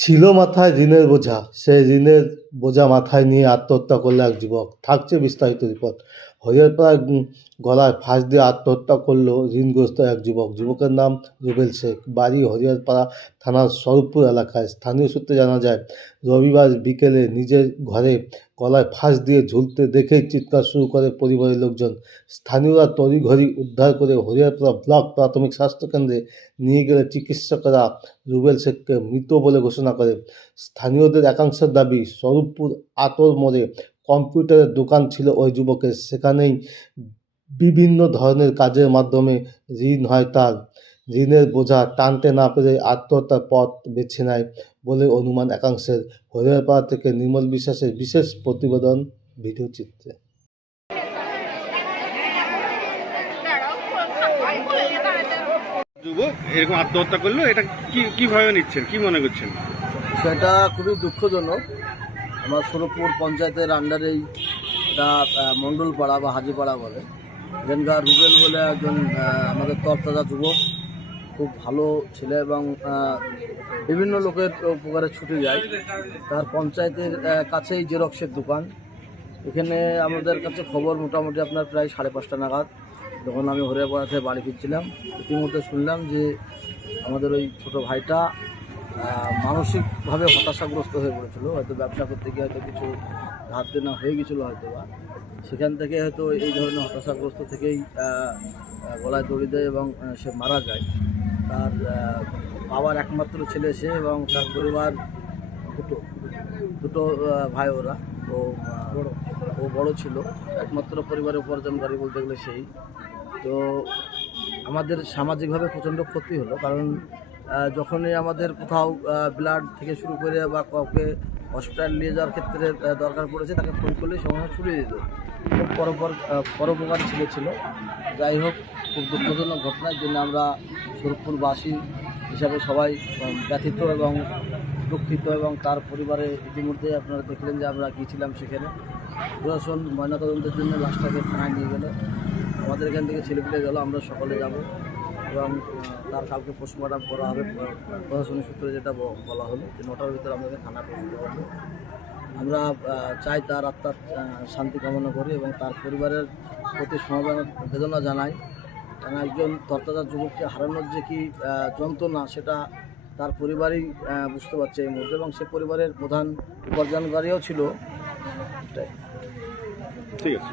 ছিল মাথায় ঋণের বোঝা। সেই ঋণের বোঝা মাথায় নিয়ে আত্মহত্যা করল এক যুবক। থাকছে বিস্তারিত রিপোর্ট। হরিহরপাড়ায় উম, গলায় ফাঁস দিয়ে আত্মহত্যা করল ঋণগ্রস্ত এক যুবক। যুবকের নাম রুবেল শেখ। বাড়ি হরিহরপাড়া থানার স্বরূপপুর এলাকায়। স্থানীয় সূত্রে জানা যায় রবিবার বিকেলে নিজের ঘরে গলায় ফাঁস দিয়ে ঝুলতে দেখেই চিৎকার শুরু করে পরিবারের লোকজন। স্থানীয়রা তড়িঘড়ি উদ্ধার করে হরিহরপাড়া ব্লক প্রাথমিক স্বাস্থ্যকেন্দ্রে নিয়ে গেলে চিকিৎসকেরা রুবেল শেখকে মৃত বলে ঘোষণা করে। স্থানীয়দের একাংশের দাবি স্বরূপপুর আতর মোড়ে কম্পিউটারের দোকান ছিল ওই যুবকের। সেখানেই বিভিন্ন ধরনের কাজের মাধ্যমে ঋণ হয় তার। ঋণের বোঝা টানতে না পেরে আত্মহত্যার পথ বেছে নেয় বলে অনুমান একাংশের। হরিহরপাড়া থেকে নির্মল বিশ্বাসের বিশেষ প্রতিবেদন ভিডিও চিত্রে যুবক এরকম আত্মহত্যা করল এটা কি কীভাবে নিচ্ছেন? কি মনে করছেন? সেটা খুবই দুঃখজনক। আমার সুরপুর পঞ্চায়েতের আন্ডারেই এটা মণ্ডলপাড়া বা হাজিপাড়া বলে। এখানকার রুবেল বলে একজন আমাদের তরতাজা যুবক। খুব ভালো ছেলে এবং বিভিন্ন লোকের উপকারে ছুটে যায়। তার পঞ্চায়েতের কাছেই জেরক্সের দোকান। এখানে আমাদের কাছে খবর মোটামুটি আপনার প্রায় সাড়ে পাঁচটা নাগাদ। যখন আমি হরিয়াপাড়া থেকে বাড়ি ফিরছিলাম, ইতিমধ্যে শুনলাম যে আমাদের ওই ছোট ভাইটা মানসিকভাবে হতাশাগ্রস্ত হয়ে পড়েছিল। হয়তো ব্যবসা করতে গিয়ে হয়তো কিছু ধার দেনা হয়ে গেছিল হয়তো বা সেখান থেকে হয়তো এই ধরনের হতাশাগ্রস্ত থেকেই গলায় দড়ি দেয় এবং সে মারা যায়। তার বাবার একমাত্র ছেলে সে এবং তার পরিবার দুটো। দুটো ভাই ওরা। আহ, ও বড় ছিল। একমাত্র পরিবারের উপার্জনকারী বলতে গেলে সেই। তো আমাদের সামাজিকভাবে প্রচণ্ড ক্ষতি হলো। কারণ যখনই আমাদের কোথাও ব্লাড থেকে শুরু করে বা কাউকে হসপিটাল নিয়ে যাওয়ার ক্ষেত্রে দরকার পড়েছে, তাকে ফোন করলে সময় ছুড়ে দিত। খুব পরোপর পরোপকার ছিল ছিল। যাই হোক, খুব দুঃখজনক ঘটনার জন্য আমরা সুরপুরবাসী হিসাবে সবাই ব্যথিত এবং দুঃখিত এবং তার পরিবারে ইতিমধ্যে আপনারা দেখলেন যে আমরা গিয়েছিলাম সেখানে। প্রশাসন ময়নাতদন্তের জন্য লাশটাকে থানায় নিয়ে গেলে। আমাদের এখান থেকে ছেলেপিলে গেল, আমরা সকলে যাব এবং তার কালকে পোস্টমর্টম করা হবে। প্রশাসনিক সূত্রে যেটা বলা হলো যে নটার ভিতরে আমাদেরকে থানা হবে। আমরা চাই তার আত্মার শান্তি কামনা করি এবং তার পরিবারের প্রতি সমবেদনা বেদনা জানাই। কারণ একজন তত্ত্বাজার যুবককে হারানোর যে কি যন্ত্রণা সেটা তার পরিবারই বুঝতে পারছে এই মুহূর্তে এবং সে পরিবারের প্রধান উপার্জনকারীও ছিল। ঠিক আছে।